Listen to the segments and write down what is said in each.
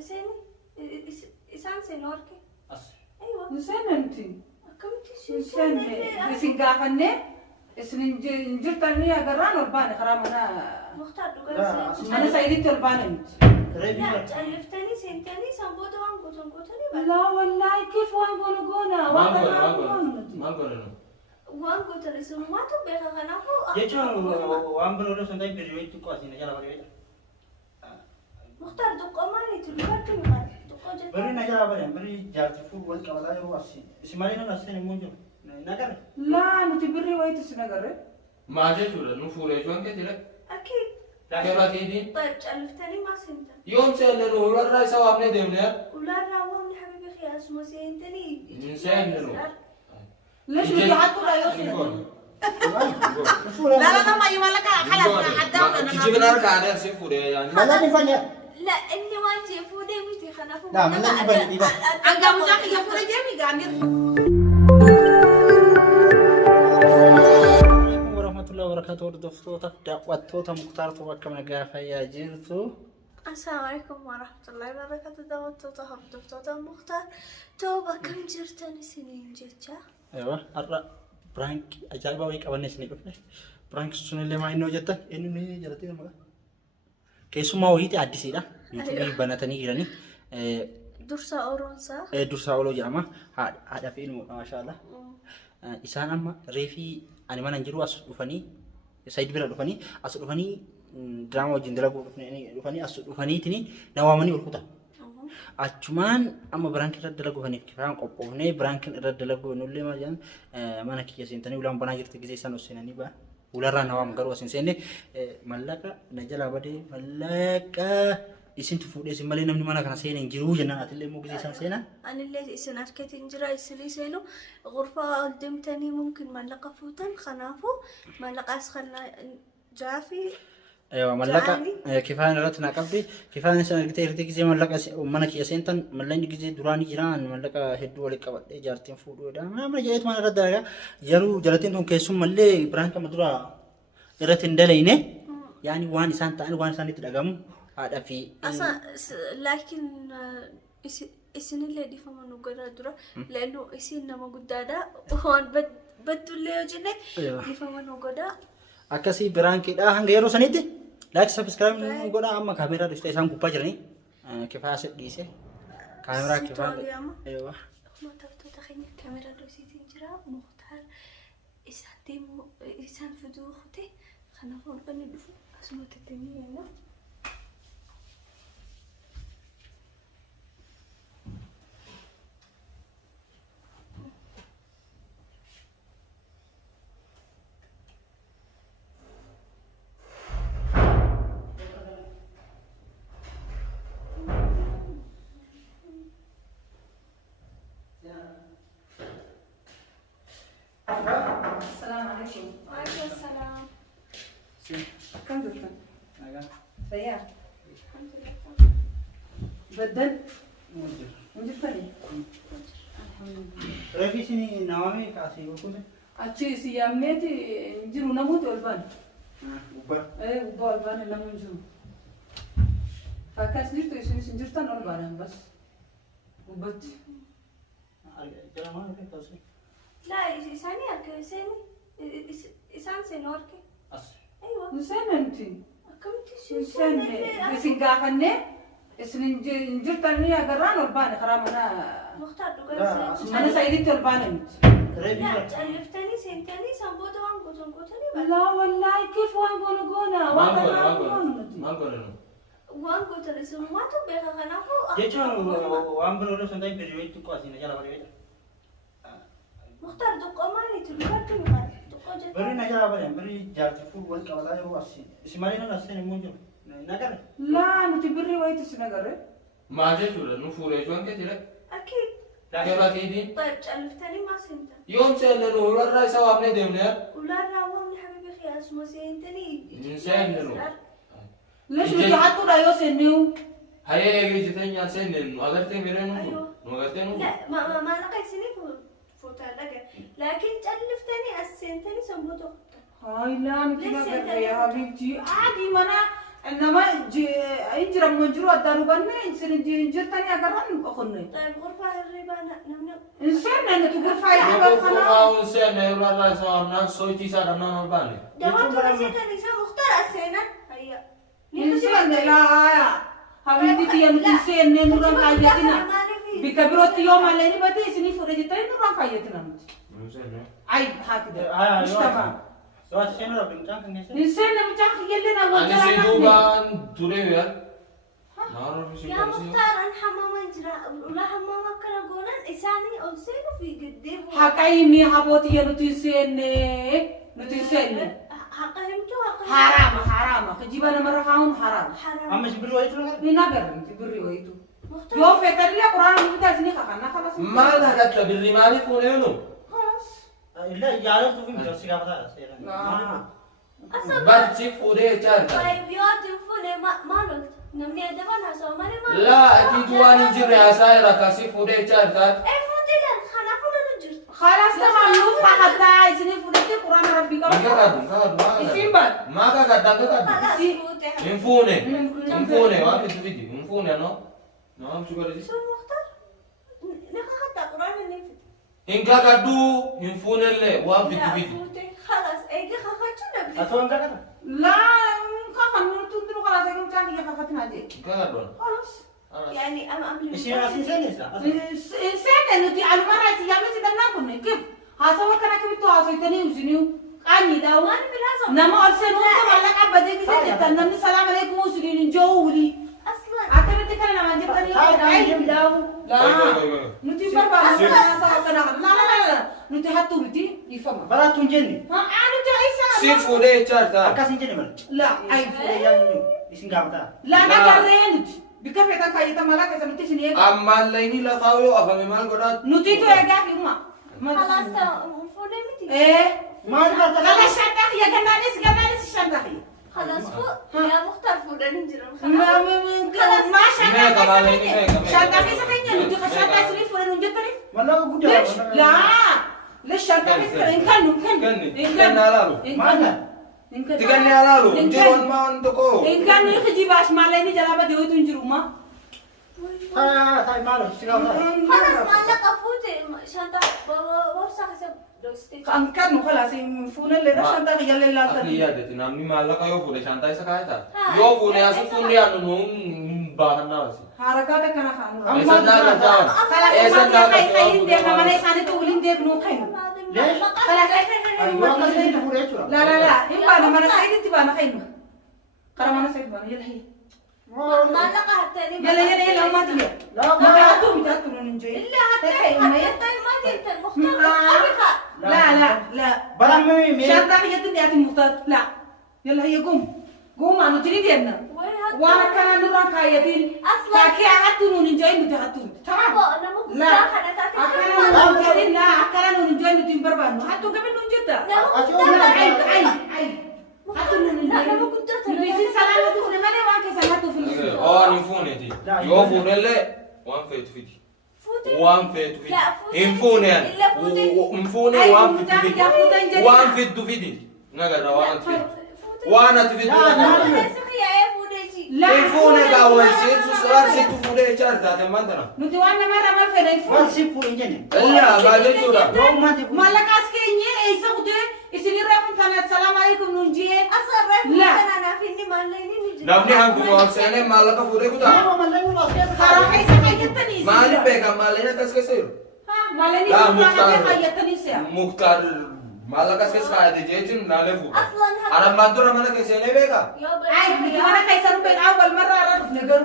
سامي إسان سينورك أص أيوة نسان أنت كم نسان بسنجافنة إسنجرتني أجران والبان خرامنا مختار لا، دوغان أنا سيدي البان أنت لا تألفتني سنتني سنبودو وان قوتني لا والله كيف وان قونا ما قولنا وان قوتني سماتو بيها غنافو جيتون وامبرو لو سنتي بريوي تقاسين يلا بريوي مختار دقة مالي تلقاك مقال دقة جدا بري نجلا بري جارتي فول ولا ولا يواسي اسمعي لنا نسين موجو نجلا لا نتبري ويت سنجرة ما جيتوا له نفوري جوان كده أكيد كيف تيجي طيب تألفتني ما سنتن يوم سألنا ولا الرئيس وابن دمنا ولا راوهم حبيبي خيا اسمه سنتني نسألنا ليش بيحطوا لا يوصل لا لا ما يملك خلاص عدانا كيجينا ركعنا سيفوري يعني ما لا نفني لا إني واجي فودي ويتي خنافو لا ما لا نفني دي أنت مزاحي يا فوري جميل قاعد ورحمة الله وبركاته دفتوتا دعوتوتا مختار توكم نجافة يا جيرتو السلام عليكم ورحمة الله وبركاته دعوتوتا دفتوتا مختار توبا كم جرتني سنين جتة ايوه الرا برانك اجايبا ويك ابنس ني دفه برانك سن اللي ما انه جتا انه ني جرتي ما كيسما ويتي اديسيدا يوتيوب بناتني يراني درسا أورونسا درسا اولو جاما هذا فين ما شاء الله إسان أما ريفي أنا ما نجرو أسود فني سيد بيرا فني أسود فني دراما جندلا فني أسود فني تني نوامني وركوتا أجمعان أما برانك رد لقو فني كفاية قبوني برانك رد لقو نولي ما جان ما نكيا سنتني ولا مبنا جرت جزء سنة سنة بقى ولا رانا وام قروا سنة ملاكا نجلا بدي ملاكا isin tufuudhe isin malee namni mana kana seenan jiru jennaan atillee immoo gisee isaan seenan أنا اللي إسن أركتين جرا إسلي سينو غرفة قدمتني ممكن ملقى فوتن خنافو ملقى أسخنا جافي ايوه ملقى كيفان راتنا قبدي كيفان سن ارغتي ارتي gisee ملقى mana kiyya seentan mallayni gisee duraani jiraan mallaka hedduu wali qabadhe jaartiin fuudhuudha nama jeet mana raddaa yeroo jalatiin tun keessum mallee biraan kama dura irratti hindalayne yaani waan isaan ta'an waan isaan itti dhagamu هذا في أصلا لكن إسن اللي دي فما نقدر درا لأنه إسن ما قدادا وهون بدو اللي يجينا دي فما نقدر أكاسي بران كده هنغيرو سنيد لايك سبسكرايب نقدر أما كاميرا دوستي سام كوبا جرني كيف هاسد ديسه كاميرا كيف أيوة ما تفتو تخيل كاميرا دوستي تنجرا مختار إسان ديمو إسان فدو خوتي خنافون بني دفو اسمه تتنيه أنا السلام عليكم وعليكم السلام كم درتن سيار الحمد لله بدل مجرتني رفي سني نوامي كاسي وكذا أشي سيامنتي نجرو نموت والبان وبا إيه والبان اللي نجرو فكاس نجرو يسون سنجرتن والبان بس وبت جرا ما في كاسي لا إساني أركي إساني إسان سينوركي أص أيوة نسان أنت كم نسان بسنجافنة إسنجرتني أجران والبان خرامنا مختار لا، دوغان أنا سيدي البان أنت لا تألفتني سنتني سنبودو وان قوتني لا والله كيف وان قونا ما قولنا وان قوتني سماتو بيها غنافو جيتون وامبرو لو سنتي بريوي تقاسين يلا بريوي مختار دقة مالي تلقاك مقال دقة جدا بري نجلا بري جارتي فول ولا ولا يواسي اسمعي لنا نسين موجو نجلا لا نتبري ويت سنجرة ما جيتوا له نفوري جوان كده أكيد كيف تيجي طيب تألفتني ما سنتن يوم سألنا ولا الرئيس وابن دمنا ولا راوهم حبيبي خيا اسمه سنتني نسألنا ليش بيحطوا لا يوصلنيو هيا يجي تاني سنن وقتين بيرنو وقتين لا ما لقيت سني فوت لكن تألفتني السنتني سنبودو هاي لا نتبري يا حبيبتي عادي منا إنما إنجر منجرو أدانو بنا إنسان إنجر تاني أكرهن أخوني طيب غرفة الربا نمنا إنسان أنا تقول فاي Aku عباد خلاص kau sen neula la sana soiti sa dana nolbani. دورت نسيت الإنسان مختار السنة هيا إنسان لا حبيبتي تيا إنسان نوران كايتنا بكبرت يوم عليني بدي إسني فرجة تاني نوران كايتنا أي هكذا مش تمام Soal saya nak bincang kan ni. إنسان نمجح يلنا Ani وجرا si نحن duban ture ya. Naro si يا مختار الحمام جرا ولا حمام كلا قولا إساني أوسينو في قديه حكايني حبوتي يا نتيسن نتيسن حقهم جو حقهم حرام كجيبنا مرة حرام حرام Amma si berdua itu kan? ni nagar tibri wa itu مختار yo fetar li Quran ni ta sini kakana khalas Mal hadatta birrimani funenu. khalas Illa jalan tu pun bisa siapa dah. أصلا Barci fude charta. طيب يا تلفوني مالك نمني أدبنا سو مالي مالك La ati tuani jirre asaira kasi fude charta. إيه فوتي لن خنا فولا نجر khalas tamam lu hatta sini fudati Quran rabbi ka Ingkadu. isimban Maka kadang kadang. خلاص Si- فوتي Infune, wa fi vidi. Infune no. No am sugar di. شو مختار نخا حتى قرآن نفت Inka kadu infune le wa fi لا vidi. فوتي خلاص إيه خا شو نبي Atau enggak kan? la ka khanu tundu khalas ay mutaki ya khafatina de Inka kadu. khalas يعني أم أملي Isi nasi sini sah. sen nuti almara si yabe si danna kunne kif hasa wa kana kif to hasa tani usini qani daw ما نبي لازم nama orsenu ko malaka bade ki se tanna salam alaikum usini jowri أصلا akana tikana na manje tani ay daw la nuti barba Aslan. sa kana la nuti hatu biti ifama Barat tunjen ni. ha anu ta isa Si fude charta. Akas ini mana? la ay Yang ini isi enggak apa? la na La. garrenut bikafe tan kayita malaka sa nuti sini Amma laini la tawo afame mal godat. nuti to ega fi umma خلاص فوتي متي eh Mana kata kala shantakh ya gananis shantakh خلاص فوت يا مختار فولا نجر ما Mega malini mega. shantakh sakanya nuti khashata sini fulan unjatari Mana gudang? ليش لا ليش shantakh in kanu Kan alalu. Mana? Tiganni alalu. Jiron ma ontoko. in kanu khiji bash malini jalaba dewi tunjuruma Saya malu siapa? خلاص ما لقى فوتي شانتا ورسا حسب دوستي kan kanu khalas fulan le shantakh yalle la Akli tani ya de namni malla ka yo fude shanta isa kaita. Ha. Yo fude asu funde anu nung bahan na wasi. harakata kana khanu Esa na ka taon. khalas Esa ma na ka khay khayin de kamane sani to ulin de bnu khayin ليش؟ khalas Ayo akas ini dah boleh curang. لا لا لا إن بعد ما أنا سعيد تبغى خيمة كرم أنا سعيد بنا يلا هي ما لقى حتى يلا ما تيجي لا ما ما. تعطوا بتعطوا ننجي إلا حتى حتى ما تنت المختار لا لا لا Barang mimi. شانتا هي تدي أتي مختار لا يلا هي قوم أنا تريد ينا وانا كان نورا كايتين أصلاً. تاكي أحطوا ننجي بتعطوا تمام أنا مو لا أنا أكلنا ننجي لا أكلنا ننجي نتيم بربانو حتى قبل ننجي تا لا أي حتى ننجي لا أنا مو كنت نبي سلامة في المالي وانك سلامة في المسجد Oh ni fune ti. Yo fune le wan fet fiti. Wan fet fiti. لا فوتي Infune an. إلا فوتي Infune Ay, wan puta, fit fiti. ya puta, Angelica. Wan fit du fiti. Naga da wan fit. Wan at fit لا، naga. لا. لا Infune ka wan sit su sar sit tu fude charta te mandana. نتوانا مرة ما في ريفو Masih pun ini. Ella ba le tura. Mau mati pun. مالك أسكيني إيسا قدر إسني رأيكم كان السلام عليكم ننجي لا. Namni hangu wa sene malaka fude kuta. Mau malah masih خلاص إيسا خيّتني Mali pe ka malena kas kasir. مالني لا، سبحانه مختار. خيّتني سيا Mukhtar malaka kas ka de jetin nale fu. أصلاً هذا- Aram mandura mana ke sene be ka. أي نتوانا كيسا ربك أول مرة أعرف نقر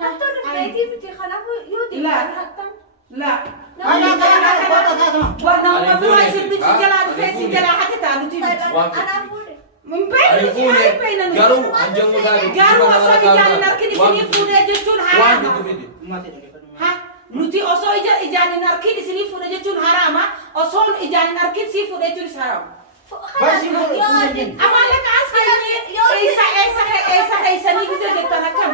حتى البيتي بتي خلافه يودي لا. حتى لا Ada kata. وانا أنا ما فوني. في سبت ها؟ سجلا أنا في فوني. سجلا حتى تعالوا تيجي طيب وان أنا أقول من بين Arifune بين garu anjang muda قالوا أصلا جاني نركني سنين فونا جتون Wan حرام fitu fiti. Mati dah depan. ها نتي أصلا إجاني نركني سنين فونا جتون حرام أصلا إجاني نركني سنين فونا جتون حرام Basi mo tunjin. أما لك أسكني إيسا نيجي جتنا كم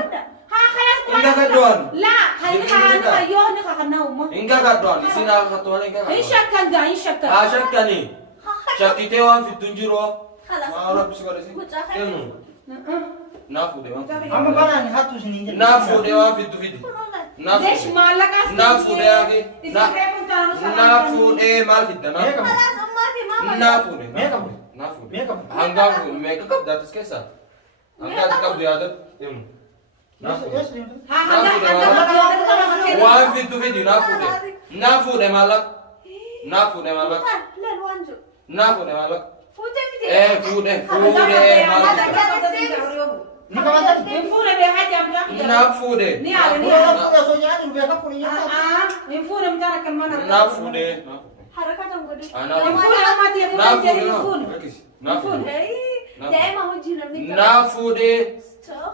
ها خلاص Inga ka doon. لا هاي Hindi هاي kita. يوني خلنا وما Inga ka doon. Isina ka doon inga ka. إن شكل جا إن شكل Ashak kani. Shakite wan fitu njiro. خلاص Ma ora bisigara si. متأخر. Tenu. Naa fuudhee waan fiddu. Amma baraan hattu isiniin jedhu. Naa fuudhee waan fiddu fidi. Naa Deesh fuudhee. maallaqaas Naa fuudhee hafi. isin reefuun taanu Naa fuudhee maal fidda naa Meeqa fuudhee. خلاص أماتي ماما Naa fuudhee. Meeqa Naa fuudhee. Naa fuudhee. Meeqa Hangaa meeqa qabdaatis keessaa. Hangaa ati qabdu yaada himu. Naa fuudhee. Waan fiddu fidi naa fuudhee. Naa fuudhee maallaqa. Naa fuudhee maallaqa. لا الوانجو Naa fuudhee maallaqa. فوتي بدي Fuudhee maallaqa. Ni qabaatan. Infuune bee haja amjaa. Naa fuudhee. Ni yaa ni Fuula yaa. fuula soo nyaatu beeka kun nyaatu. Infuune mjaa kan mana. Naa fuudhee. حركات أنقدي Infuune amati ya Naa fuune fuudhee. infuune. Naa fuudhee. دائما وجهنا من Naa fuudhee.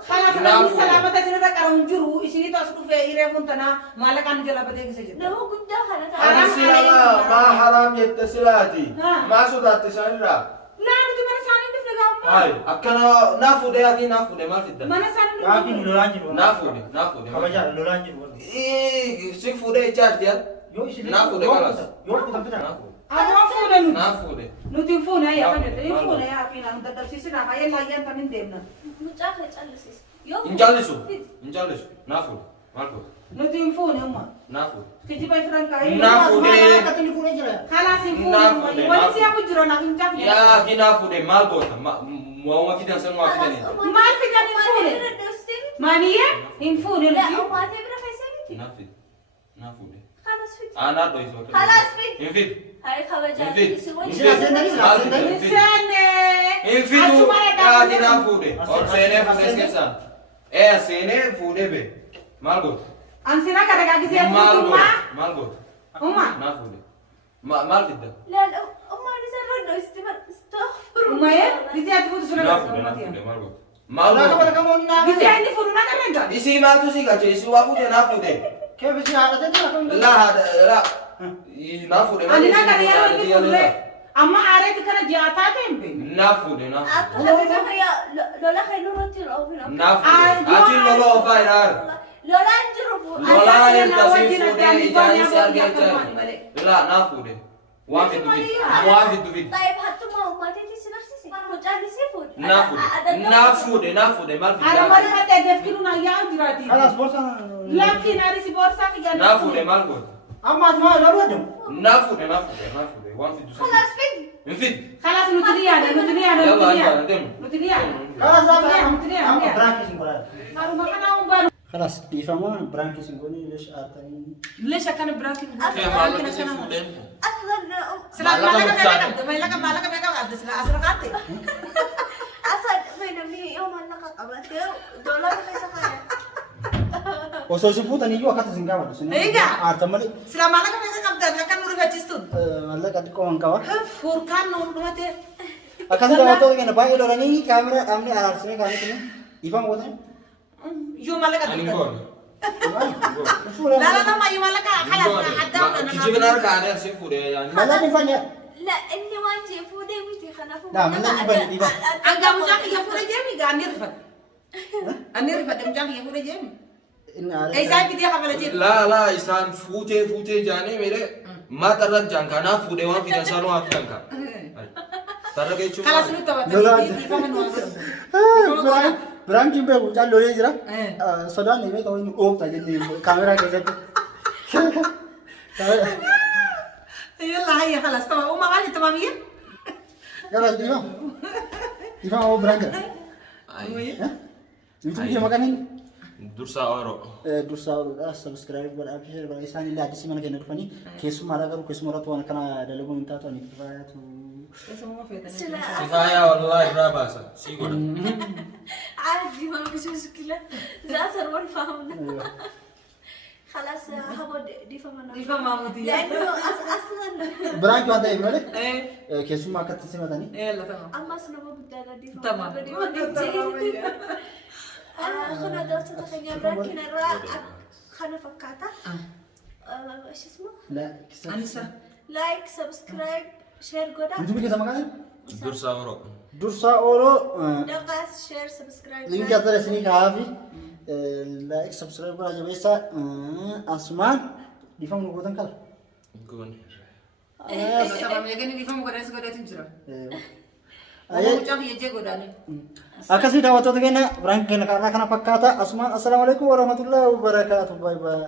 Khalas nabi salamata sinata karam juru isini to asu fe ire funtana malakan jala bade kise jita. نو قد خلت حرام Silaa maa haraam jette silaati. Haa. Maa sodaatte isaanirraa. La nuti mana sani difne gamma. Hayi akkana naa fuudhee ati naa fuudhee maal fidda? Mana sani Yaakiin lolaan jiru. Naa fuudhee naa fuudhee. Kabajaa lolaan jiru. Si fuudhee ijaarti yaa? Yoo isin Naa fuudhee kalas. Yoo kutan fitan. Naa fuudhee. Ado fuune nuti. Naa fuudhee. Nuti fuune ya kan Maal- infuune ya fina nuti dabsisina kaya la yan tanin demna. متأخر تجلسيس يوم Hin callisu. Hin callisu. Naa fuudhee. Maal fuudhee? Nuti infuune umma. Naa fuudhee. Kijiba ifran kaya. Naa fuudhee. Katini fuudhee jira. Khalas Naa infuune fuudhee, wali naa siya bujuro na finjak. Yaa fi naa fuudhee maal goota? Waama fidan san waa fidanii. Maal fidan infuune? Maniye infuune لا nuti. أماتي برا فيسبيتي Naa fide. Naa fuudhee. خلاص فيت Aanaa dho'isu akka. خلاص فيت Hin fid. هاي خواجات Hin fid. يسوون Hin Sila fid. sendani, sila Maal sendani. fide? Hin fid. Sene. Hin fidu. Achumara Yaati naa dabaluu. fuudhee. As- Ol as- seenee as- fuudhee as- keessaan. Seenee fuudhee bee. Maal goota? Ansira kada kaki siya Maal tutu goota? ma. Maal goota? Uma. Naa fuudhee. Maal fidda? لا لا أما نزل ردو استغفر Uma ye? Disi ati futu sura Naa kasi fuudhee. Naa mati ya. fuudhee. Maal goota? Maal Naa goota? kabala kamoon naa. Disi ati futu na karega. Isii maaltu sii galche? Isii waa fuudhee naa fuudhee. Keefi si haadhatee jira kan. Laa naa fuudhee. Ani na kada ya wani futu amma are ti kana jata tembe. Naa fuudhee. Naa fuudhee. أكثر يا لولا خيلو رتي الأوفين Naa fuudhee. Ati loloo ofaa ilaala. لولا نجربوا Lolaa Ay, erga ay, sii ay, fuudhee ay, ijaanis ay, argee ay, jira. ay, Laa naa fuudhee. Waan fiddu fidi. Waan fiddu fidi. طيب حتى ما أماتي تسمرسي وجاني سيفود Naa fuudhee. Naa fuudhee. Naa fuudhee. Maal Ada mari fiddaa? kate defkiru na ya jirati. Kalas borsa. Laki nari si borsa ki ya. Naa fuudhee maal goota? Amma asuma lalu aja. Naa fuudhee. Naa fuudhee. Naa fuudhee. Waan fiddu sii. خلاص فين Hin fid. Khalas nutriya ada nutriya ada Yalla nutriya. anja dem. Nutriya. Kalas dah Nutriya, berang. nutriya, Amma nutriya. berang kesin kurang. Karu makana umbar. Kalas di fama berang kesin goni lesh atani. Lesha kana brakin. Kaya maallaqa sii fuudhee. أصلا Sila Malaka malaka magkano? beka, malaka malaka beka abda sila asra kate. أصلا ما ينمي يوم أنا قبلت دولار كيسا خير Osoo si fuutanii iyyuu akkata isin gaafadhu. Eegaa. Aartan malee Sila malaka beka abda kan nuri fachistun. mallaqa xiqqoo kan qaba. Furkan nur dumate. Akkasii daawwattoota keenya baay'ee lolanii kaameraa dhaabnee araarsinee kaa'anii ifaan gootanii. Yo malaka Ani dukkan. goone. Lala nama yo malaka khalas na adda na. Kijibin harkaanii sii fuudhee yaani. Mallaan ifaan nyaa. لا إني واجي فودي ويتي خنا لا، من لا يبالي دي بقى. Anga mujaki ya fure jemi ga anirfat. Anirfat mujaki ya fure jemi. Eh sai pidi khabala jemi. Laa isaan fuutee jaanii mere mata irra jaan kanaaf fuudhee waan fidan isaan waan fidan ka. Tarra jechuun Khalas nu tawata. Lola. Di fa no. Biraan kibbee gucaan lolee jira. Eh. Sodaan deemee ta'uu inni oofta jennee kaameraa keessatti. Yalla hayya khalas tamam. Uma wali tamamiyya. Garas diifama. Diifama oo biraan jira. Yuutuub kee maqaan inni? dursaa ooroo. Dursaa ooludha. Sabiskiraayib godhaa fi sheer godhaa. Isaan illee addisii mana keenya dhufanii keessummaadhaa garuu keessummaa irratti waan kana dalaguun hin taatu ani faayatu. سلا Kifaayaa wallaahi irraa baasa. Sii godha. عادي ما فيش مشكلة زعتر والفهمنا خلاص هبو دي فمنا Di fa mamudi. لأنه أصلا Biraan kee waan ta'eef malee Eh. keessummaa akkatti simatanii. Yalla tamam. أما سنبو بدانا دي تمام. خنا دوت تخيل لكن الراء خنا فكاتا ايش اسمه Anisa. لايك سبسكرايب شير قدا Yuutuub keessa maqaan inni? Dursaa ooroo. Dursaa ooloo. دقاس شير سبسكرايب Linkii asirra isinii kaa'aa fi like subscribe godhaa jabeessaa asumaan dhiifama nu gootan kala. Goone. Tamam ya gani di fa mo godes godes jira. Mucaa kiyya jee godhaani. Akkasii daawwattoota keenya biraan keenya kana fakkaata. Asumaan assalaamu alaikum warahmatullahi wabarakatuh. Bye bye.